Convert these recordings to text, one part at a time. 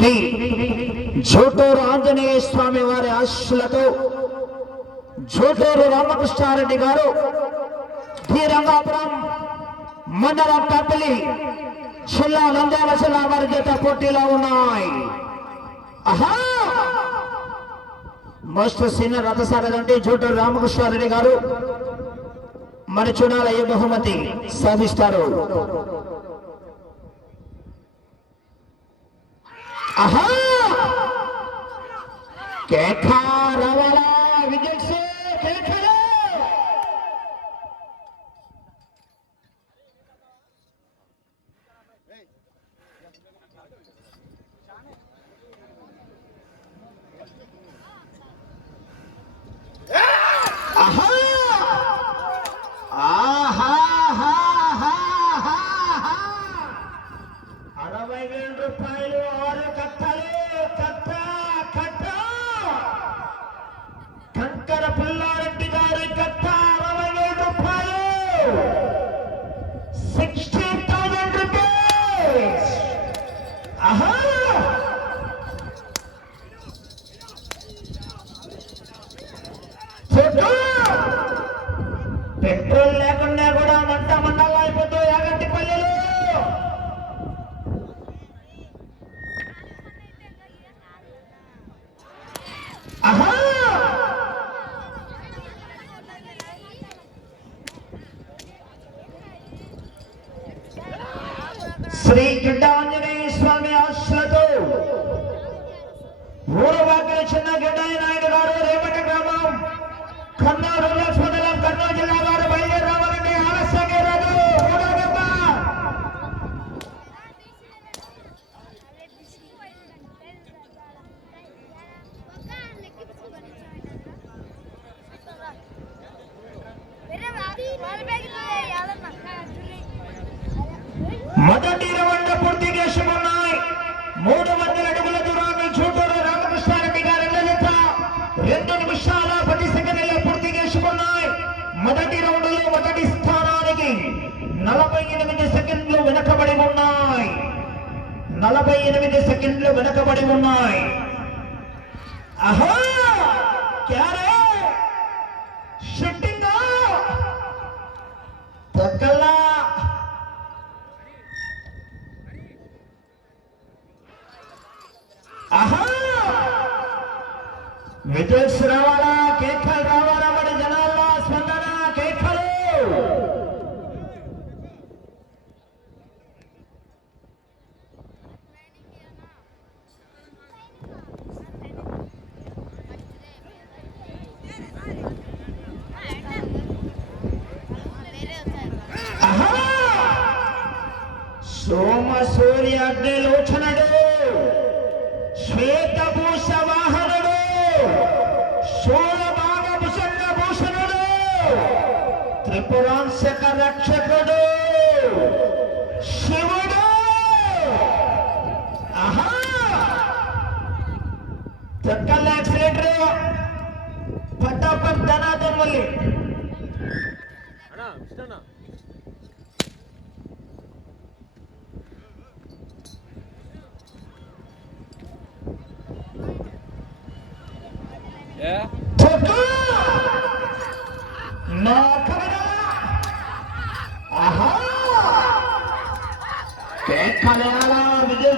శ్రీ జోటూరు ఆంజనేయ స్వామి వారి ఆశీస్సులతో జోటూరు రామకృష్ణారెడ్డి గారు శ్రీరంగాపురం మండలం పెప్పలి జిల్లా నంద్యాల జిల్లా వారి చేత పోటీలో ఉన్నాయి. ఆహా మోస్ట్ సీనియర్ రథసారథి జోటూరు రామకృష్ణారెడ్డి గారు. మరి చూడాలి ఏ బహుమతి సాధిస్తారు. ఆహా కేఖా such కర్నూలు జిల్లా మండలం కర్నూలు జిల్లా వారు బయలుదేరి నలభై ఎనిమిది సెకండ్లు వెనకబడి ఉన్నాయి. అహో! క్యారే షూటింగ్ తగ్గల్లా ఆహా విజయస్ రావాలా కేకలు రావాలా మరి జనాల్లో స్పందన కేకలు ఆహా సోమ సూర్య అగ్నిలోచనుడు శ్వేతభూష వాహనుడు శూలభాగ భుషంగ భూషణుడు త్రిపురాంశక రక్షకుడు శివుడు. ఆహా! చక్కల యాక్సిలేటర్ పట్టాపట్ ధనాథం మళ్ళీ. ఏ చెట్టు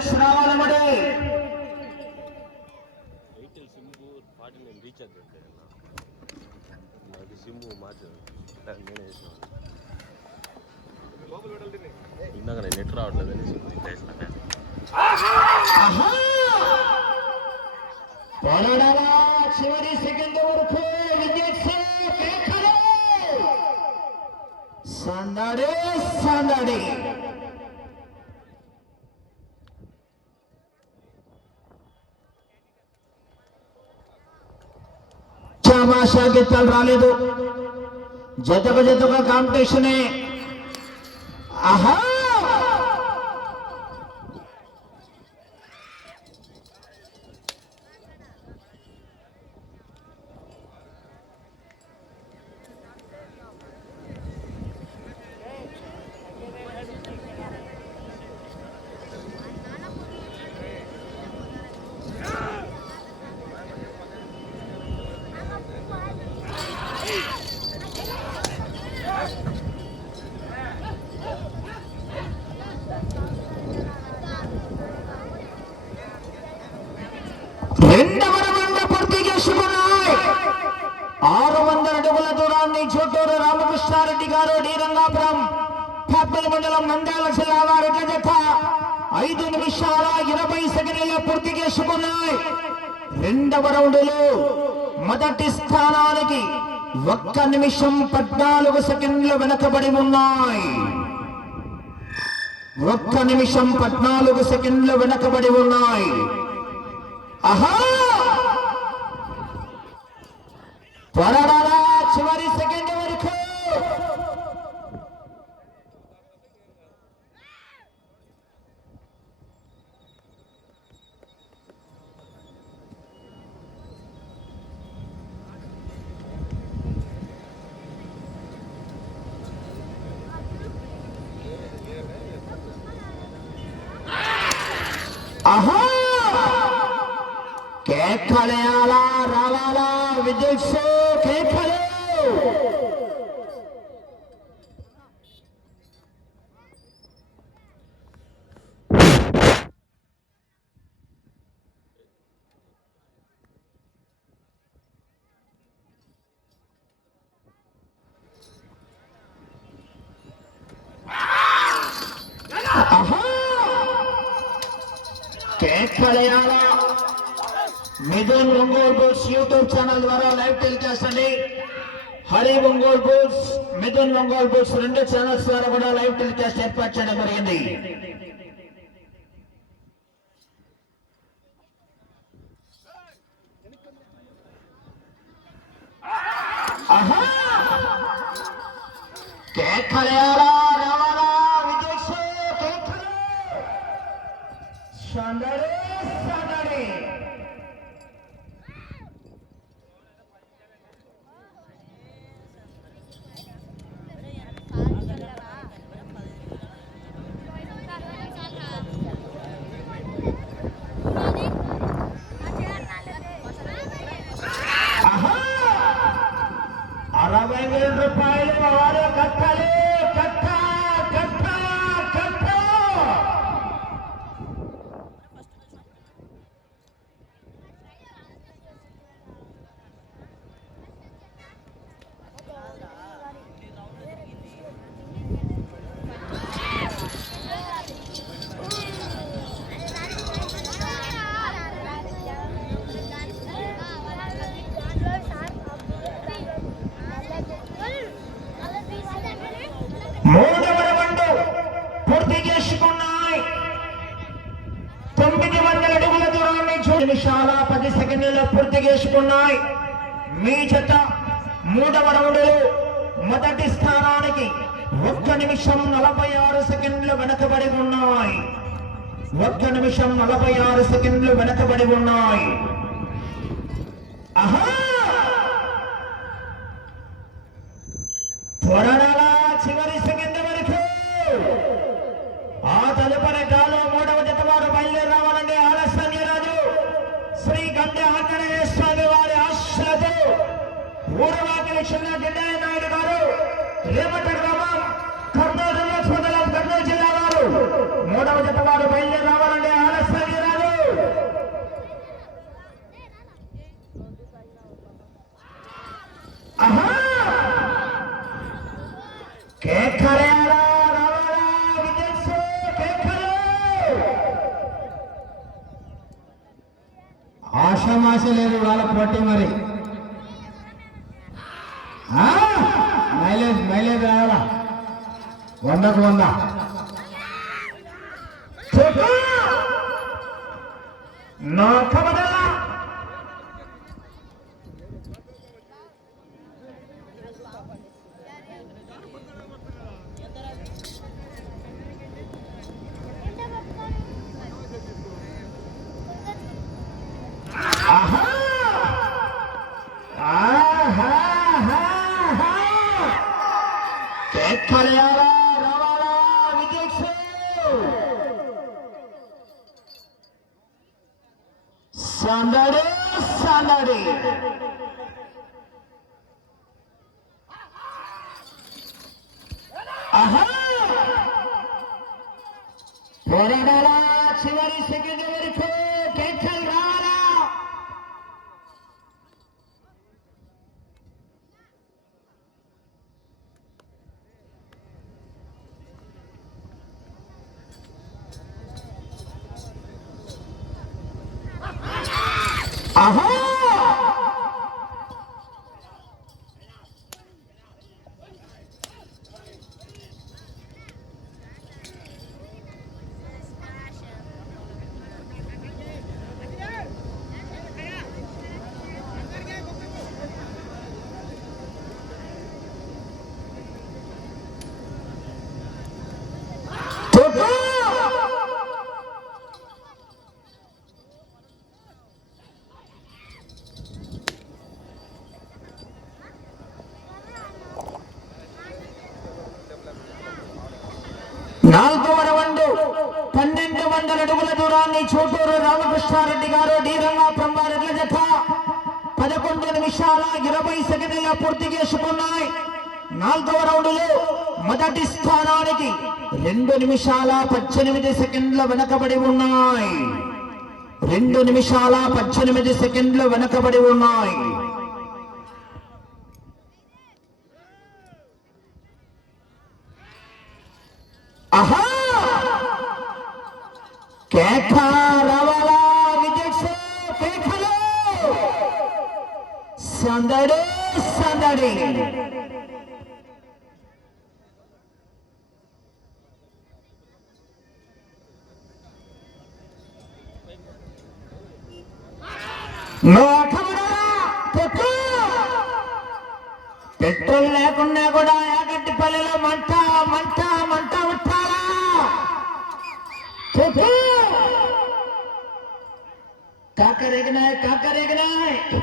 శ్రావణముడే ఎయిర్టెల్ పాటి నేను రీఛార్జ్ నాకు మార్చు నేనే ఇందాక నేను నెట్ రావట్లేదని సిమ్ తీసేస్తాను చివరి సెకండ్ వరకు విజయ్ సందడి సందడి. గీతాలు రాలేదు. జతకు జతగా కాంపిటీషనే. ఆహా! రామకృష్ణారెడ్డి గారు డి రంగాపురం పాపల్ మండలం నంద్యాల జిల్లా వారి జత ఐదు నిమిషాల ఇరవై సెకండ్లలో పూర్తి చేసుకున్నాయి. రెండవ రౌండ్లో మొదటి స్థానానికి ఒక్క నిమిషం పద్నాలుగు సెకండ్లు వెనకబడి ఉన్నాయి. ఒక్క నిమిషం పద్నాలుగు సెకండ్లు వెనకబడి ఉన్నాయి. ఆహా! త్వరగా చివరి సెకండ్ వరకు ఆహా కేకలేయాలా రావాలా విద్యుత్ కేకలు ఆహా Hari Ongole Bulls YouTube channel ద్వారా లైవ్ టెలికాస్ట్ అండి. హరి ఒంగోలు బుల్స్ మిథున్ ఒంగోలు బుల్స్ రెండు ఛానల్స్ ద్వారా కూడా లైవ్ టెలికాస్ట్ ఏర్పాటు చేయడం జరిగింది. ఆహా! కేకలేయాలా पायल पवार कथले నిమిషాల పది సెకండ్లలో పూర్తి చేసుకున్నాయి. మీ చెత్త మూడవ రౌండ్లో మొదటి స్థానానికి ఒక్క నిమిషం నలభై ఆరు సెకండ్లు వెనకబడి ఉన్నాయి. ఒక్క నిమిషం నలభై ఆరు సెకండ్లు వెనకబడి ఉన్నాయి. ఆహా! ఊరవాకిలి చిన్న జిడ్డాయ నాయుడు గారు. రేపటి గ్రామం కర్నూలు జిల్లా కర్నూలు జిల్లా వారు. మూడవ జత వారు చివరి సెకండ్ వరకు కేకలు రావాలా ఆహా తుఫా నాలుగవ రౌండ్ పన్నెండు వందల అడుగుల దూరాన్ని చూటూరు రామకృష్ణారెడ్డి గారు ధీరంగా బ్రహ్మారెడ్ల జత. పదకొండు నిమిషాల ఇరవై సెకండ్ల పూర్తి చేసుకున్నాయి. నాలుగవ రౌండ్లో మొదటి స్థానానికి రెండు నిమిషాల పద్దెనిమిది సెకండ్ల వెనకబడి ఉన్నాయి. రెండు నిమిషాల పద్దెనిమిది సెకండ్లు వెనకబడి ఉన్నాయి. ఆహా కేక రవలా విజయ్ కేకలు సందడి సందడి పెట్రోల్ లేకున్నా కూడా యాగంటి పల్లెలో మంట మంట थोथो का करेग नाही का करेग नाही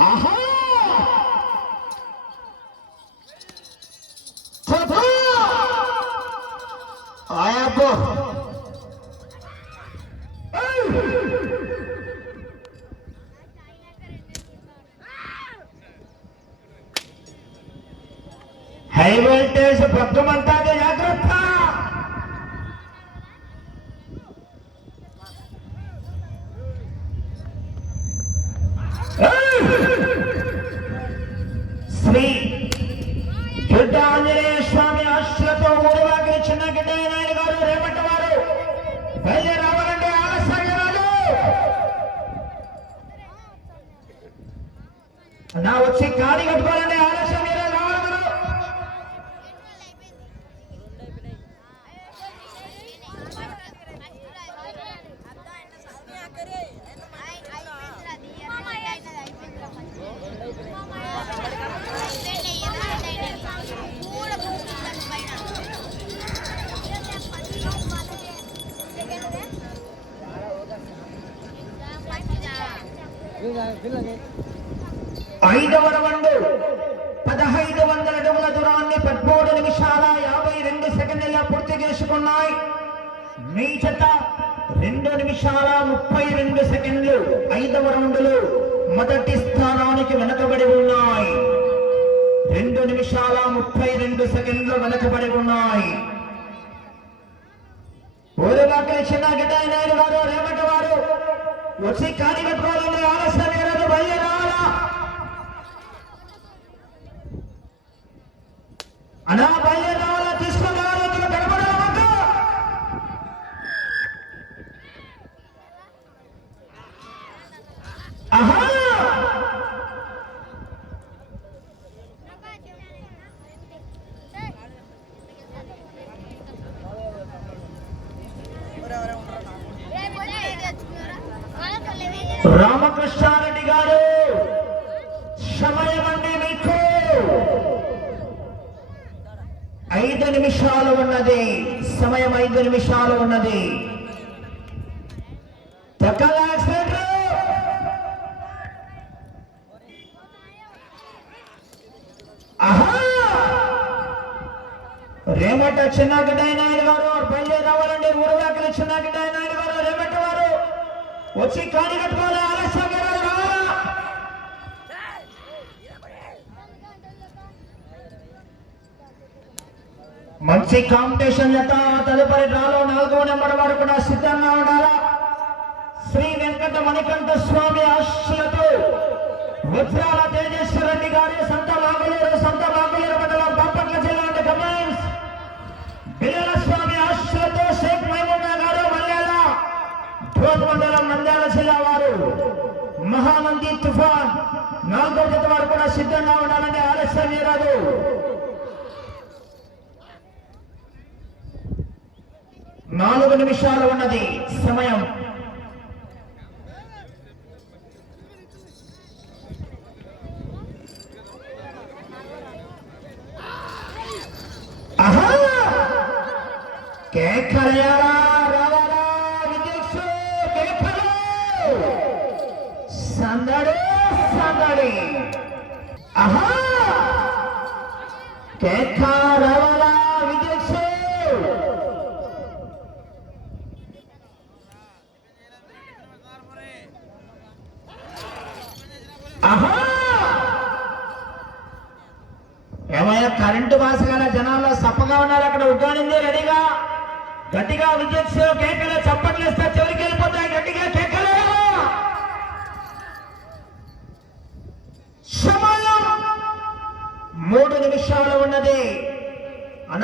आहा! హై వోల్టేజ్ భక్తమంటాది జాగ్రత్త నిమిషాల ముప్పై రెండు సెకండ్లు ఐదవ రౌండ్లు మొదటి స్థానానికి వెనకబడి ఉన్నాయి. రెండు నిమిషాల ముప్పై రెండు సెకండ్లు వెనకబడి ఉన్నాయి. ఊరుగాకలి చిన్న గిడ్డాయి నాయుడు గారు రేపటి వారు వచ్చి కాని పెట్టుకోవాలని ఆలస్యం ఈరోజు బయలుదేరాలా అనా బయలుదేరాలా తీసుకుని రావాలా కనబడాలి ఆహా రామకృష్ణారెడ్డి గారు సమయం అండి మీకు. ఐదు నిమిషాలు ఉన్నది. సమయం ఐదు నిమిషాలు ఉన్నది. ఆహా! రేమట చిన్నగడ్డాయి నాయుడు గారు బయలుదేరి రావాలండి ఊరువాకలి చిన్నగడ్డాయి నాయుడు గారు రేమట వారు. వచ్చి కాని కట్టుకోవాలి ఆలస్యం వచ్చి కాంపిటీషన్ జత తదుపరి డ్రాలో నాలుగవ నెంబర్ వారు కూడా సిద్ధంగా ఉండాలా? శ్రీ వెంకట మణికంఠ స్వామి ఆశ్రతో వజ్రాల తేజేశ్వర రెడ్డి గారి సంత బాగులేరు సంత బాగులేరు మండలం బాపట్ల జిల్లా కమాండ్స్ బిల్లల స్వామి ఆశ్రతో షేక్ మహమూనా గారు మల్యాల ధోత్ మండలం నంద్యాల జిల్లా వారు. మహామంది తుఫాన్ నాలుగో జత వారు కూడా సిద్ధంగా ఉండాలని ఆలస్యం రాదు నాలుగు నిమిషాలు ఉన్నది. సమయం. ఆహా! కేకలయారా, సందడి సందడి. ఆహా! కేక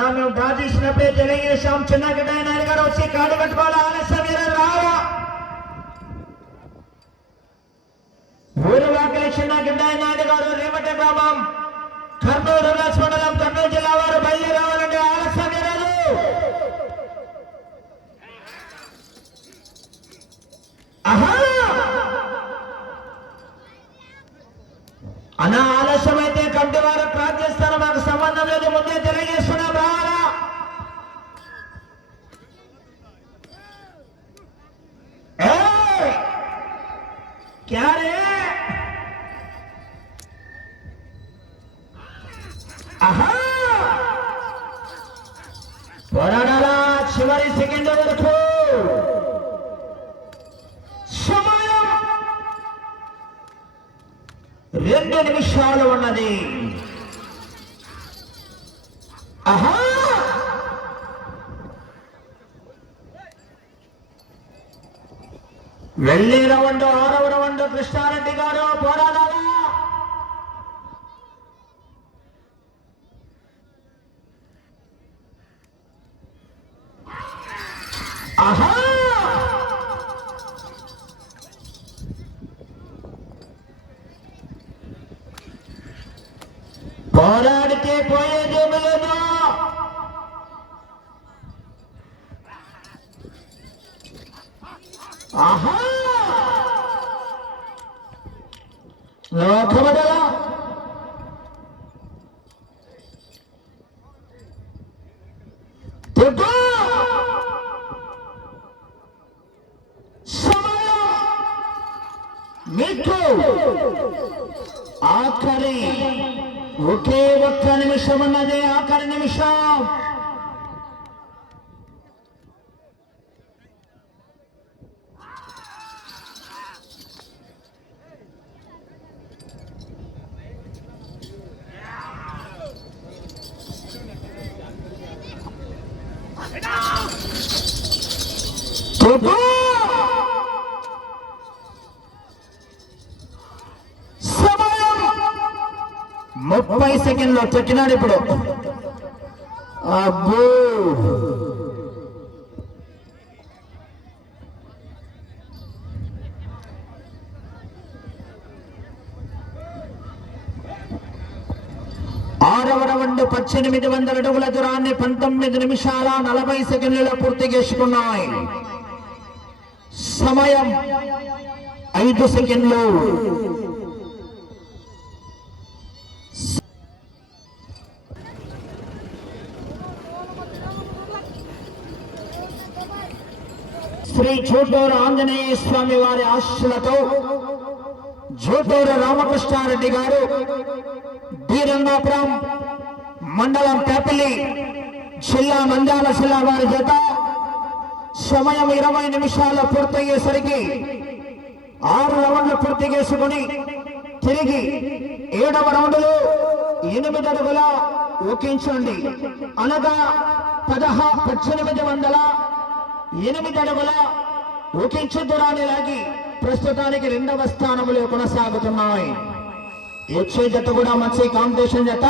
అన్నా మేము డ్రా చేసినప్పుడే తెలియజేశాం. చిన్న గిడ్డ గారు వచ్చి కాడు కట్టుకోవాలి. ఆలస్యం మీరు రావా ఊరు వాకలి చిన్న గిడ్డ నాయుడు గారు రేమట గ్రామం కర్నూలు రుగాస్ మండలం కర్నూలు జిల్లా వారు బయలుదేరి ఉన్నది. ఆహా! వెళ్ళి రవండు ఆరవ రవండు కృష్ణారెడ్డి గారు పోరాడాలా? ఆహా! పోరాడితే పోయేదేమి లేదు ఆహా లోకమదలా తిప్పు సమయం మీకు ఆఖరి ఒకే ఒక్క నిమిషం ఉన్నదే ఆఖరి నిమిషం. ముప్పై సెకండ్లో పెట్టినాడు ఇప్పుడు. అబ్బో! ఆరవ రౌండ్ పద్దెనిమిది వందల అడుగుల దూరాన్ని పంతొమ్మిది నిమిషాల నలభై సెకండ్లలో పూర్తి చేసుకున్నాయి. సమయం ఐదు సెకండ్లు. శ్రీ జూటూరు ఆంజనేయ స్వామి వారి ఆశలతో జూటూరు రామకృష్ణారెడ్డి గారు బీరంగాపురం మండలం పేపల్లి జిల్లా మంజాల జిల్లా వారి చేత సమయం ఇరవై నిమిషాలు పూర్తయ్యేసరికి ఆరు రౌండ్లు పూర్తి చేసుకుని తిరిగి ఏడవ రౌండ్లో ఎనిమిది అడుగుల ఒకించండి. అనగా పదహా పద్దెనిమిది వందల ఎనిమిది అడుగుల ఒకించు దూరాన్ని లాగి ప్రస్తుతానికి రెండవ స్థానంలో కొనసాగుతున్నాయి. వచ్చే జత కూడా మంచి కాంపిటీషన్ జత.